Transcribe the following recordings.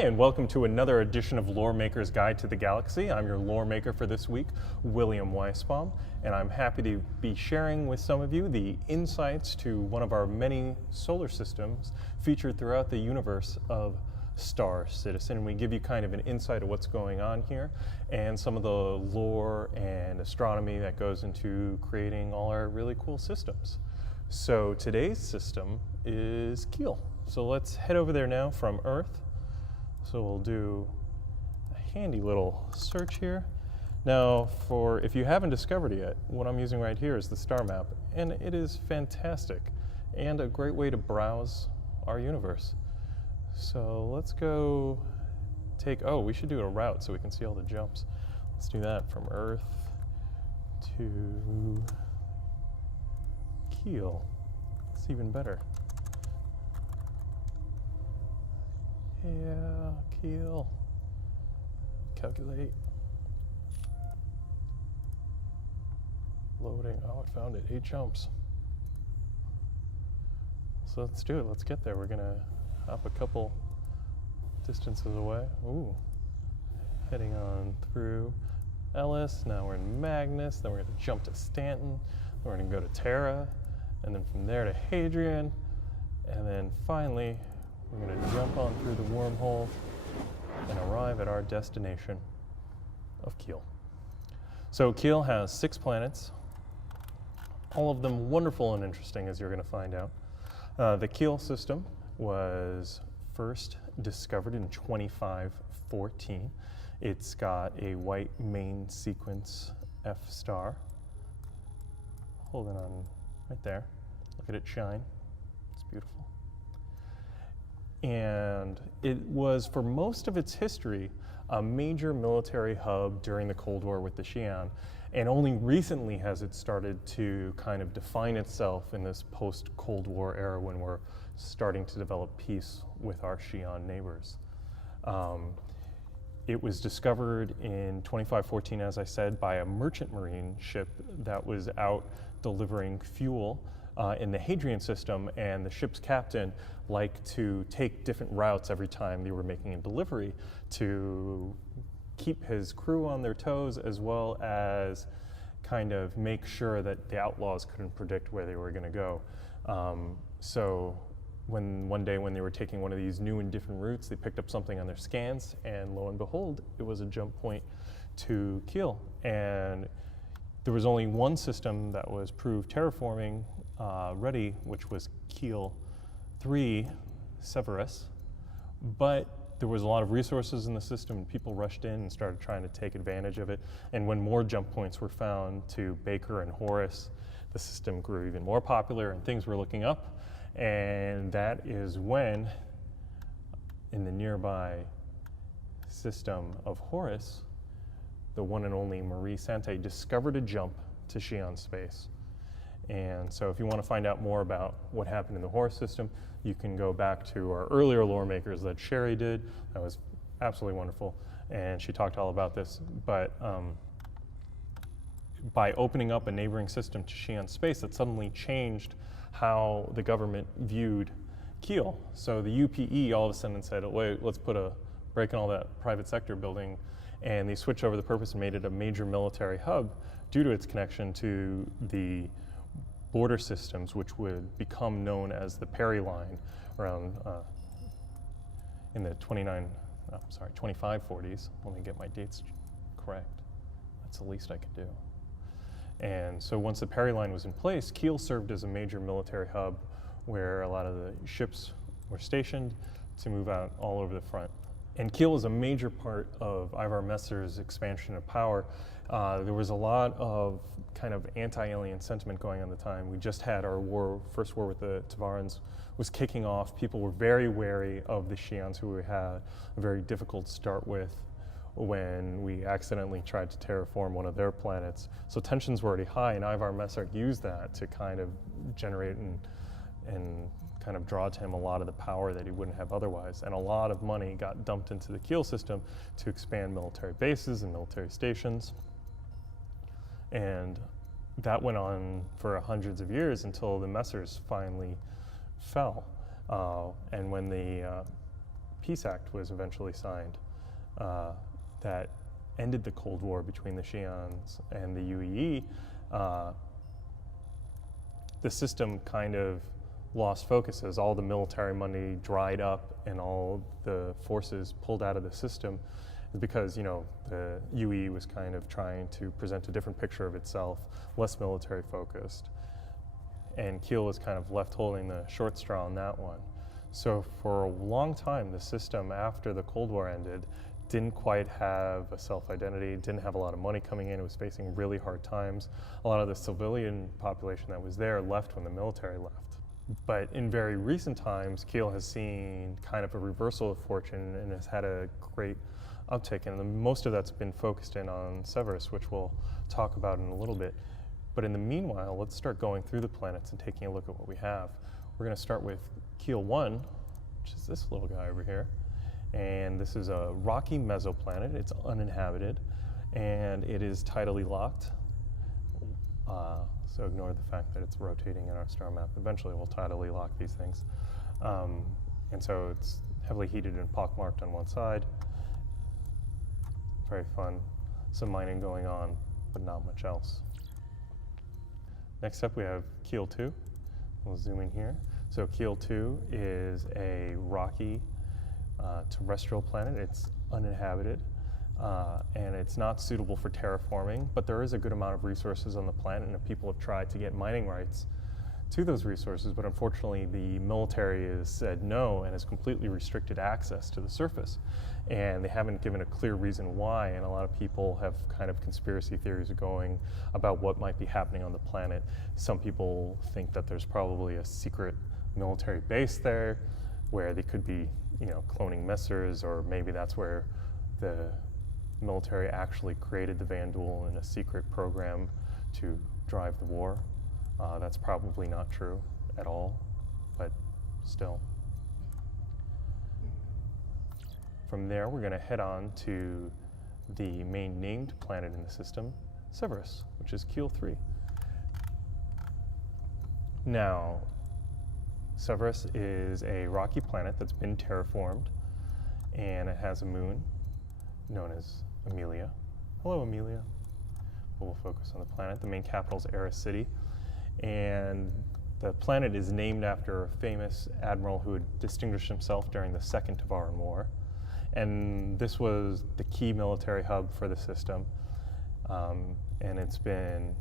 Hi, and welcome to another edition of Lore Maker's Guide to the Galaxy. I'm your lore maker for this week, William Weisbaum, and I'm happy to be sharing with some of you the insights to one of our many solar systems featured throughout the universe of Star Citizen. And we give you kind of an insight of what's going on here and some of the lore and astronomy that goes into creating all our really cool systems. So today's system is Kiel. So let's head over there now from Earth. So we'll do a handy little search here. Now, if you haven't discovered it yet, what I'm using right here is the star map, and it is fantastic and a great way to browse our universe. So let's go we should do a route so we can see all the jumps. Let's do that from Earth to Kiel. It's even better. Yeah, Kiel. Calculate. Loading. Oh, it found it. 8 jumps. So let's do it. Let's get there. We're gonna hop a couple distances away. Ooh. Heading on through Ellis. Now we're in Magnus. Then we're gonna jump to Stanton. Then we're gonna go to Terra. And then from there to Hadrian. And then finally, we're going to jump on through the wormhole and arrive at our destination of Kiel. So Kiel has 6 planets, all of them wonderful and interesting, as you're going to find out. The Kiel system was first discovered in 2514. It's got a white main sequence F star. Hold it on right there. Look at it shine. It's beautiful. And it was, for most of its history, a major military hub during the Cold War with the Xi'an. And only recently has it started to kind of define itself in this post-Cold War era when we're starting to develop peace with our Xi'an neighbors. It was discovered in 2514, as I said, by a merchant marine ship that was out delivering fuel in the Hadrian system, and the ship's captain liked to take different routes every time they were making a delivery to keep his crew on their toes, as well as kind of make sure that the outlaws couldn't predict where they were going to go. So one day when they were taking one of these new and different routes, they picked up something on their scans, and lo and behold, it was a jump point to Kiel. And there was only one system that was proved terraforming ready, which was Kiel 3 Severus, but there was a lot of resources in the system, and people rushed in and started trying to take advantage of it. And when more jump points were found to Baker and Horus, the system grew even more popular and things were looking up. And that is when, in the nearby system of Horus, the one and only Marie Sante discovered a jump to Xi'an space. And so if you want to find out more about what happened in the Horus system, you can go back to our earlier lore makers that Sherry did. That was absolutely wonderful, and she talked all about this. But by opening up a neighboring system to Xi'an space, that suddenly changed how the government viewed Kiel. So the UPE all of a sudden said, oh, wait, let's put a break in all that private sector building, and they switched over the purpose and made it a major military hub due to its connection to the border systems, which would become known as the Perry Line around in the 2540s. Let me get my dates correct. That's the least I could do. And so once the Perry Line was in place, Kiel served as a major military hub where a lot of the ships were stationed to move out all over the front. And Kiel is a major part of Ivar Messer's expansion of power. There was a lot of kind of anti-alien sentiment going on at the time. We just had our first war with the Tavarans was kicking off. People were very wary of the Xi'ans, who we had a very difficult start with when we accidentally tried to terraform one of their planets. So tensions were already high, and Ivar Messer used that to kind of generate and kind of draw to him a lot of the power that he wouldn't have otherwise. And a lot of money got dumped into the Kiel system to expand military bases and military stations. And that went on for hundreds of years until the Messers finally fell. And when the peace act was eventually signed that ended the Cold War between the Xi'ans and the UEE, the system kind of lost focus as all the military money dried up and all the forces pulled out of the system, because the UEE was kind of trying to present a different picture of itself, less military focused, and Kiel was kind of left holding the short straw on that one. So for a long time, the system after the Cold War ended didn't quite have a self-identity, didn't have a lot of money coming in, it was facing really hard times. A lot of the civilian population that was there left when the military left. But in very recent times, Kiel has seen kind of a reversal of fortune and has had a great uptick, and most of that's been focused in on Severus, which we'll talk about in a little bit. But in the meanwhile, let's start going through the planets and taking a look at what we have. We're going to start with Kiel 1, which is this little guy over here. And this is a rocky mesoplanet. It's uninhabited, and it is tidally locked. So ignore the fact that it's rotating in our star map. Eventually we'll tidally lock these things. And so it's heavily heated and pockmarked on one side. Very fun. Some mining going on, but not much else. Next up we have Kiel 2. We'll zoom in here. So Kiel 2 is a rocky terrestrial planet. It's uninhabited, and it's not suitable for terraforming, but there is a good amount of resources on the planet, and people have tried to get mining rights to those resources, but unfortunately the military has said no and has completely restricted access to the surface. And they haven't given a clear reason why, and a lot of people have kind of conspiracy theories going about what might be happening on the planet. Some people think that there's probably a secret military base there where they could be cloning messers, or maybe that's where the military actually created the Vandal in a secret program to drive the war. That's probably not true at all, but still. From there, we're going to head on to the main named planet in the system, Severus, which is Kiel 3. Now, Severus is a rocky planet that's been terraformed, and it has a moon known as Amelia. Hello, Amelia. But we'll focus on the planet. The main capital is Eris City, and the planet is named after a famous admiral who had distinguished himself during the Second Tavaran War. And this was the key military hub for the system, and it's been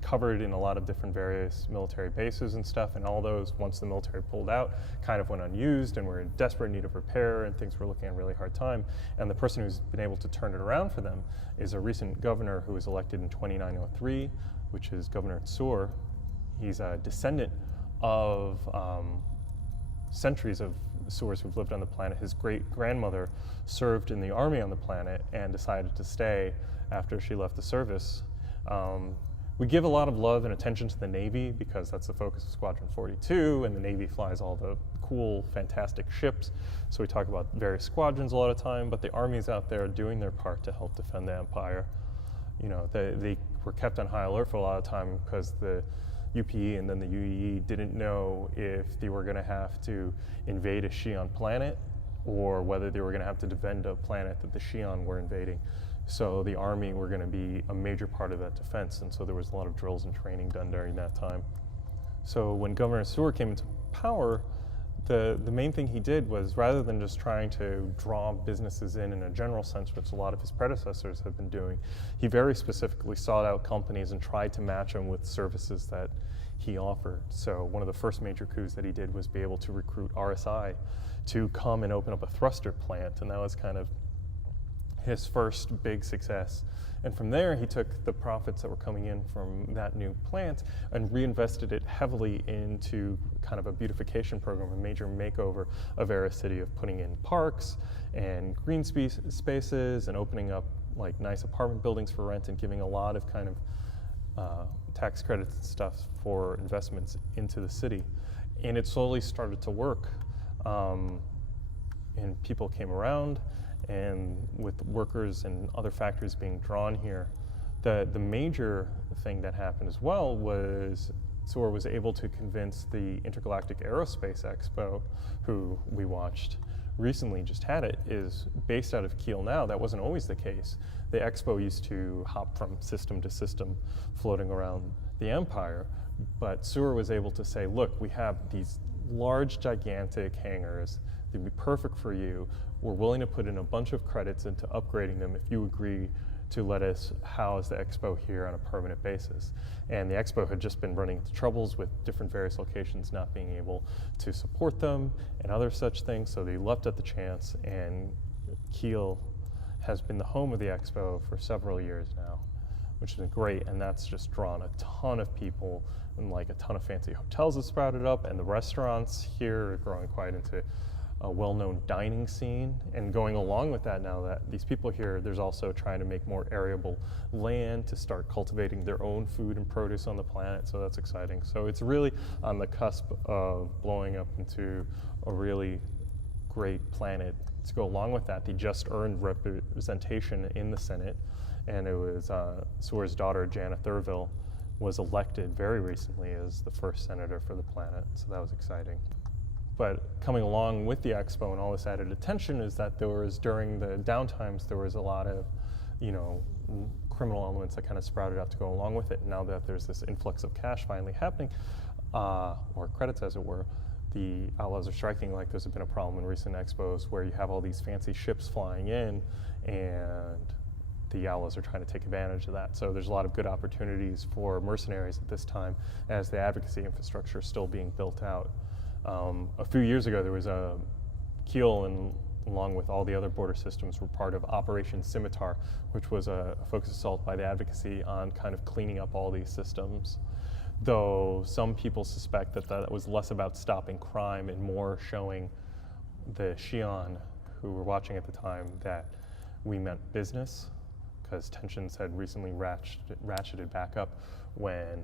covered in a lot of different various military bases and stuff, and all those, once the military pulled out, kind of went unused and were in desperate need of repair, and things were looking at a really hard time. And the person who's been able to turn it around for them is a recent governor who was elected in 2903, which is Governor Tsur. He's a descendant of centuries of Tsurs who've lived on the planet. His great-grandmother served in the army on the planet and decided to stay after she left the service. We give a lot of love and attention to the Navy because that's the focus of Squadron 42, and the Navy flies all the cool, fantastic ships. So we talk about various squadrons a lot of time, but the Army's out there doing their part to help defend the Empire. They were kept on high alert for a lot of time because the UPE and then the UEE didn't know if they were going to have to invade a Xi'an planet or whether they were going to have to defend a planet that the Xi'an were invading. So the Army were going to be a major part of that defense, and so there was a lot of drills and training done during that time. So when Governor Tsur came into power, the main thing he did was, rather than just trying to draw businesses in a general sense, which a lot of his predecessors have been doing, he very specifically sought out companies and tried to match them with services that he offered. So one of the first major coups that he did was be able to recruit RSI to come and open up a thruster plant, and that was kind of his first big success. And from there, he took the profits that were coming in from that new plant and reinvested it heavily into kind of a beautification program, a major makeover of Eris City, of putting in parks and green spaces and opening up like nice apartment buildings for rent and giving a lot of kind of tax credits and stuff for investments into the city. And it slowly started to work, and people came around, and with workers and other factories being drawn here. The major thing that happened as well was Tsur was able to convince the Intergalactic Aerospace Expo, who we watched recently just had it, is based out of Kiel now. That wasn't always the case. The Expo used to hop from system to system, floating around the empire. But Sur was able to say, look, we have these large, gigantic hangars. They'd be perfect for you. We're willing to put in a bunch of credits into upgrading them if you agree to let us house the Expo here on a permanent basis. And the Expo had just been running into troubles with different various locations not being able to support them and other such things, so they leapt at the chance, and Kiel has been the home of the Expo for several years now, which is great, and that's just drawn a ton of people, and like a ton of fancy hotels have sprouted up, and the restaurants here are growing quite into a well-known dining scene. And going along with that, now that these people here, there's also trying to make more arable land to start cultivating their own food and produce on the planet, so that's exciting. So it's really on the cusp of blowing up into a really great planet. To go along with that, they just earned representation in the Senate, and it was Sur's daughter, Jana Thurville, was elected very recently as the first senator for the planet, so that was exciting. But coming along with the Expo and all this added attention is that there was, during the downtimes, there was a lot of, criminal elements that kind of sprouted up to go along with it. And now that there's this influx of cash finally happening, or credits as it were, the outlaws are striking like there's been a problem in recent expos where you have all these fancy ships flying in, and the outlaws are trying to take advantage of that. So there's a lot of good opportunities for mercenaries at this time as the advocacy infrastructure is still being built out. A few years ago, there was a Kiel, and along with all the other border systems, were part of Operation Scimitar, which was a focused assault by the advocacy on kind of cleaning up all these systems. Though some people suspect that that was less about stopping crime and more showing the Xi'an, who were watching at the time, that we meant business, because tensions had recently ratcheted back up when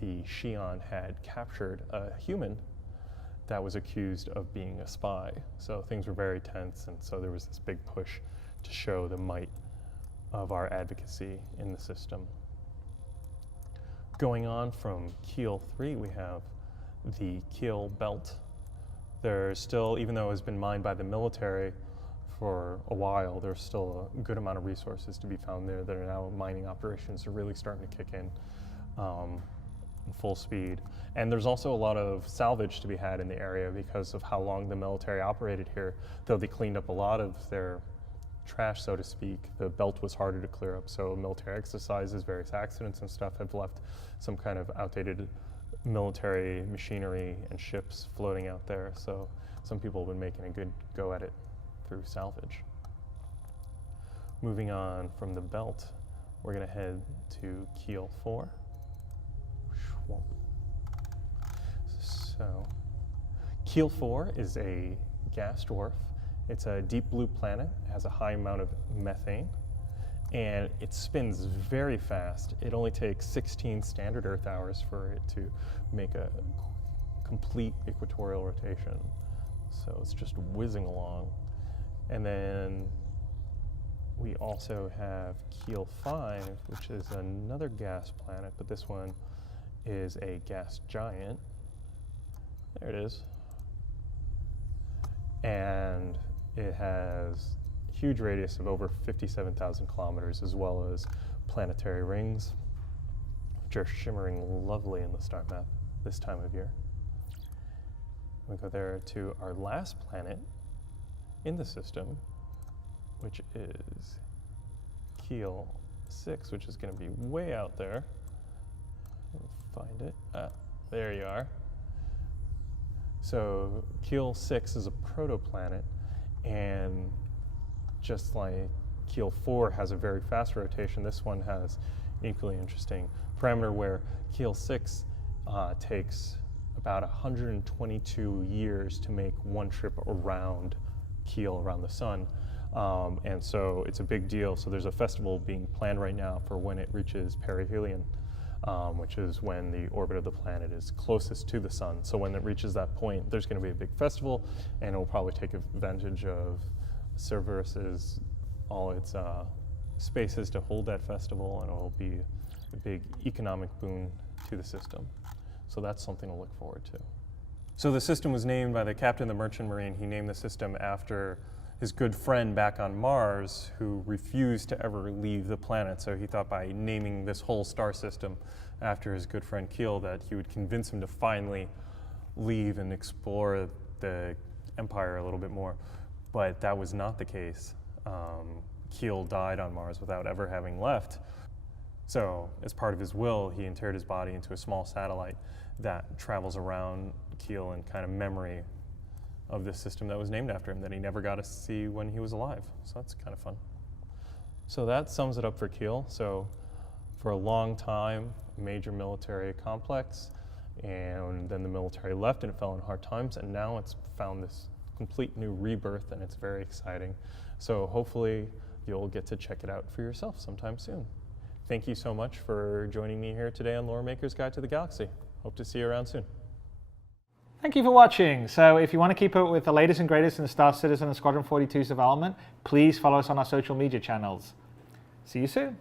the Xi'an had captured a human that was accused of being a spy. So things were very tense, and so there was this big push to show the might of our advocacy in the system. Going on from Kiel 3, we have the Kiel Belt. There's still, even though it has been mined by the military for a while, there's still a good amount of resources to be found there that are now mining operations are really starting to kick in full speed. And there's also a lot of salvage to be had in the area because of how long the military operated here. Though they cleaned up a lot of their trash, so to speak, the belt was harder to clear up. So military exercises, various accidents and stuff have left some kind of outdated military machinery and ships floating out there. So some people have been making a good go at it through salvage. Moving on from the belt, we're gonna head to Kiel 4. So, Kiel 4 is a gas dwarf. It's a deep blue planet, it has a high amount of methane, and it spins very fast. It only takes 16 standard Earth hours for it to make a complete equatorial rotation. So it's just whizzing along. And then we also have Kiel 5, which is another gas planet, but this one is a gas giant. There it is. And it has a huge radius of over 57,000 kilometers, as well as planetary rings, which are shimmering lovely in the star map this time of year. We go there to our last planet in the system, which is Kiel 6, which is going to be way out there. Find it. There you are. So Kiel 6 is a protoplanet, and just like Kiel 4 has a very fast rotation, this one has an equally interesting parameter where Kiel 6 takes about 122 years to make one trip around Kiel, around the sun. And so it's a big deal. So there's a festival being planned right now for when it reaches perihelion, which is when the orbit of the planet is closest to the sun. So when it reaches that point, there's going to be a big festival, and it will probably take advantage of Cerberus's all its spaces to hold that festival, and it will be a big economic boon to the system. So that's something to look forward to. So the system was named by the captain of the merchant marine. He named the system after his good friend back on Mars who refused to ever leave the planet. So he thought by naming this whole star system after his good friend Kiel that he would convince him to finally leave and explore the Empire a little bit more. But that was not the case. Kiel died on Mars without ever having left. So as part of his will, he interred his body into a small satellite that travels around Kiel in kind of memory of this system that was named after him that he never got to see when he was alive. So that's kind of fun. So that sums it up for Kiel. So for a long time, major military complex, and then the military left and it fell in hard times, and now it's found this complete new rebirth and it's very exciting. So hopefully you'll get to check it out for yourself sometime soon. Thank you so much for joining me here today on Lore Maker's Guide to the Galaxy. Hope to see you around soon. Thank you for watching. So if you want to keep up with the latest and greatest in Star Citizen and Squadron 42's development, please follow us on our social media channels. See you soon.